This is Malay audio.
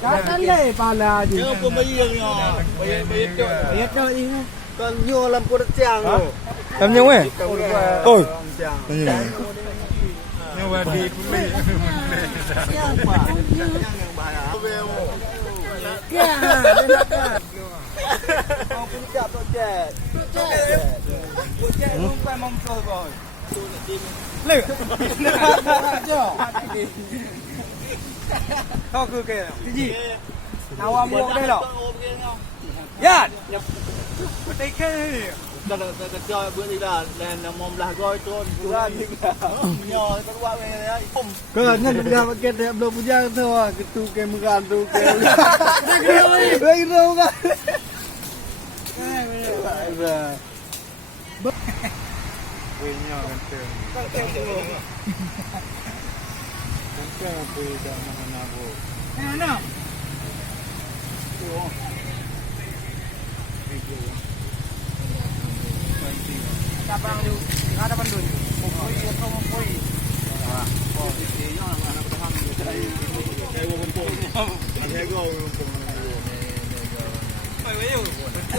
Katale pala di. Jangan pun bayi yang Bayar tu ini. Kan nyo lam ko tiang lo. Làm nhiều ấy. Ôi. Nhưng mà đi cũng đi. Ông cũng chặt tôi chè. Không phải mong tôi rồi. Lệ. Kau ke cái gì? Nào mua đây rồi. Ya. Đây cái cho bữa đi là mồm là coi trôn ra đi nhỏ các bạn về đấy Kalau nak dia pakai dia belum punya tu tu ke makan tu ke. Lagi tu kan. Quỳ nhau gần tường. Gần tường quỳ dah mana bu. Mana? Sabang tu, ada pandun. Pokoi atau pokoi. cái vô con này cái vô con